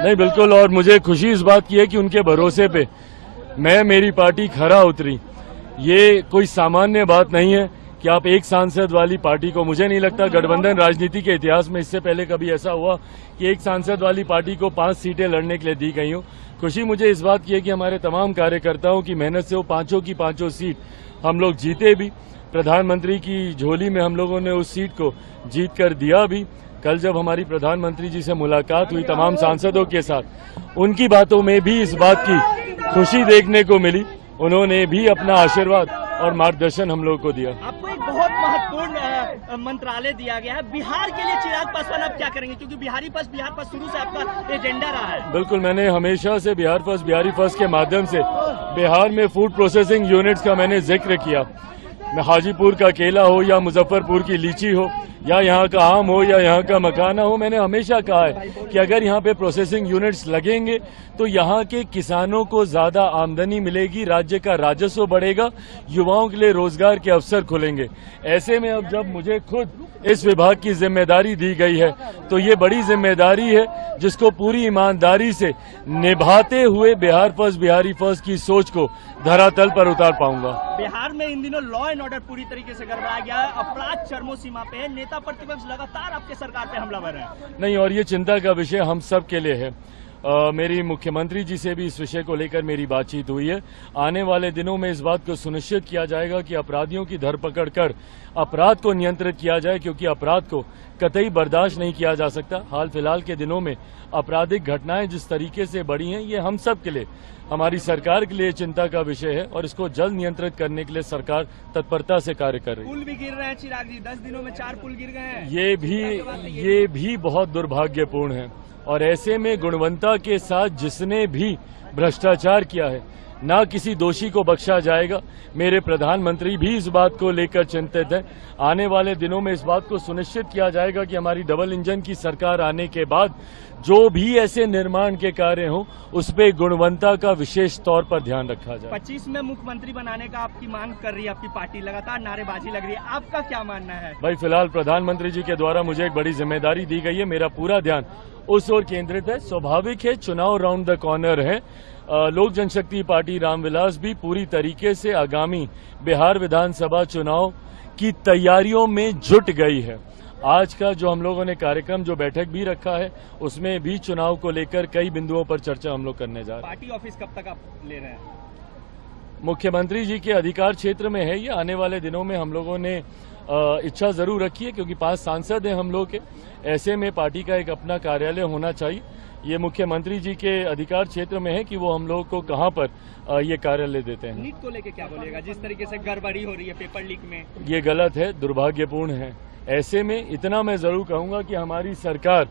नहीं, बिल्कुल। और मुझे खुशी इस बात की है कि उनके भरोसे पे मेरी पार्टी खरा उतरी। ये कोई सामान्य बात नहीं है कि आप एक सांसद वाली पार्टी को, मुझे नहीं लगता गठबंधन राजनीति के इतिहास में इससे पहले कभी ऐसा हुआ कि एक सांसद वाली पार्टी को 5 सीटें लड़ने के लिए दी गई हो। खुशी मुझे इस बात की है कि हमारे तमाम कार्यकर्ताओं की मेहनत से वो पांचों की पांचों सीट हम लोग जीते भी। प्रधानमंत्री की झोली में हम लोगों ने उस सीट को जीत कर दिया भी। कल जब हमारी प्रधानमंत्री जी से मुलाकात हुई तमाम सांसदों के साथ, उनकी बातों में भी इस बात की खुशी देखने को मिली। उन्होंने भी अपना आशीर्वाद और मार्गदर्शन हम लोगों को दिया। आपको एक बहुत महत्वपूर्ण मंत्रालय दिया गया है बिहार के लिए। चिराग पासवान आप क्या करेंगे, क्योंकि बिहार फर्स्ट शुरू से आपका एजेंडा रहा है? बिल्कुल, मैंने हमेशा से बिहारी फर्स्ट के माध्यम से बिहार में फूड प्रोसेसिंग यूनिट्स का मैंने जिक्र किया। हाजीपुर का केला हो या मुजफ्फरपुर की लीची हो या यहाँ का आम हो या यहाँ का मखाना हो, मैंने हमेशा कहा है कि अगर यहाँ पे प्रोसेसिंग यूनिट्स लगेंगे तो यहाँ के किसानों को ज्यादा आमदनी मिलेगी, राज्य का राजस्व बढ़ेगा, युवाओं के लिए रोजगार के अवसर खुलेंगे। ऐसे में अब जब मुझे खुद इस विभाग की जिम्मेदारी दी गई है तो ये बड़ी जिम्मेदारी है जिसको पूरी ईमानदारी से निभाते हुए बिहारी फर्स्ट की सोच को धरातल पर उतार पाऊंगा। बिहार में इन दिनों लॉ एंड ऑर्डर पूरी तरीके से गड़बड़ा गया है, अपराध चरमो सीमा पे है, नेता प्रतिपक्ष लगातार आपके सरकार पे हमलावर है। नहीं, और ये चिंता का विषय हम सब के लिए है। मेरी मुख्यमंत्री जी से भी इस विषय को लेकर मेरी बातचीत हुई है। आने वाले दिनों में इस बात को सुनिश्चित किया जाएगा कि अपराधियों की धरपकड़ कर अपराध को नियंत्रित किया जाए, क्योंकि अपराध को कतई बर्दाश्त नहीं किया जा सकता। हाल फिलहाल के दिनों में आपराधिक घटनाएं जिस तरीके से बढ़ी हैं, ये हम सब के लिए, हमारी सरकार के लिए चिंता का विषय है और इसको जल्द नियंत्रित करने के लिए सरकार तत्परता से कार्य कर रही है। पुल भी गिर रहे हैं चिराग जी, 10 दिनों में 4 पुल गिर गए हैं। ये भी बहुत दुर्भाग्यपूर्ण है। और ऐसे में गुणवत्ता के साथ जिसने भी भ्रष्टाचार किया है, ना किसी दोषी को बख्शा जाएगा। मेरे प्रधानमंत्री भी इस बात को लेकर चिंतित है। आने वाले दिनों में इस बात को सुनिश्चित किया जाएगा कि हमारी डबल इंजन की सरकार आने के बाद जो भी ऐसे निर्माण के कार्य हों उस पर गुणवत्ता का विशेष तौर पर ध्यान रखा जाए। 25 में मुख्यमंत्री बनाने का आपकी मांग कर रही है आपकी पार्टी, लगातार नारेबाजी लग रही है, आपका क्या मानना है? भाई, फिलहाल प्रधानमंत्री जी के द्वारा मुझे एक बड़ी जिम्मेदारी दी गई है, मेरा पूरा ध्यान उस ओर केंद्रित है। स्वाभाविक है, चुनाव राउंड द कॉर्नर है। लोक जनशक्ति पार्टी रामविलास भी पूरी तरीके से आगामी बिहार विधानसभा चुनाव की तैयारियों में जुट गई है। आज का जो हम लोगों ने कार्यक्रम, जो बैठक भी रखा है, उसमें भी चुनाव को लेकर कई बिंदुओं पर चर्चा हम लोग करने जा रहे हैं। पार्टी ऑफिस कब तक आप ले रहे हैं? मुख्यमंत्री जी के अधिकार क्षेत्र में है ये। आने वाले दिनों में हम लोगों ने इच्छा जरूर रखी है, क्योंकि 5 सांसद हैं हम लोग के। ऐसे में पार्टी का एक अपना कार्यालय होना चाहिए। ये मुख्यमंत्री जी के अधिकार क्षेत्र में है कि वो हम लोग को कहां पर ये कार्यालय देते हैं। नीट को लेके क्या बोलिएगा, जिस तरीके से गड़बड़ी हो रही है पेपर लीक में? ये गलत है, दुर्भाग्यपूर्ण है। ऐसे में इतना मैं जरूर कहूंगा कि हमारी सरकार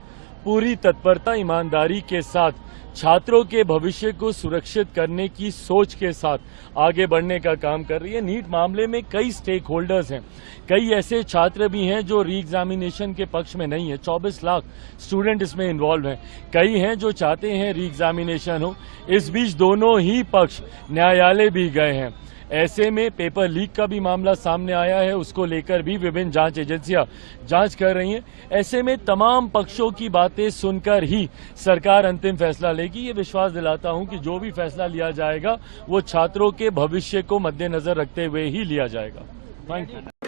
पूरी तत्परता, ईमानदारी के साथ छात्रों के भविष्य को सुरक्षित करने की सोच के साथ आगे बढ़ने का काम कर रही है। नीट मामले में कई स्टेक होल्डर्स हैं, कई ऐसे छात्र भी हैं जो री एग्जामिनेशन के पक्ष में नहीं है। 24 लाख स्टूडेंट इसमें इन्वॉल्व हैं। कई हैं जो चाहते हैं री एग्जामिनेशन हो। इस बीच दोनों ही पक्ष न्यायालय भी गए हैं। ऐसे में पेपर लीक का भी मामला सामने आया है, उसको लेकर भी विभिन्न जांच एजेंसियां जांच कर रही हैं। ऐसे में तमाम पक्षों की बातें सुनकर ही सरकार अंतिम फैसला लेगी। ये विश्वास दिलाता हूं कि जो भी फैसला लिया जाएगा वो छात्रों के भविष्य को मद्देनजर रखते हुए ही लिया जाएगा। Thank you.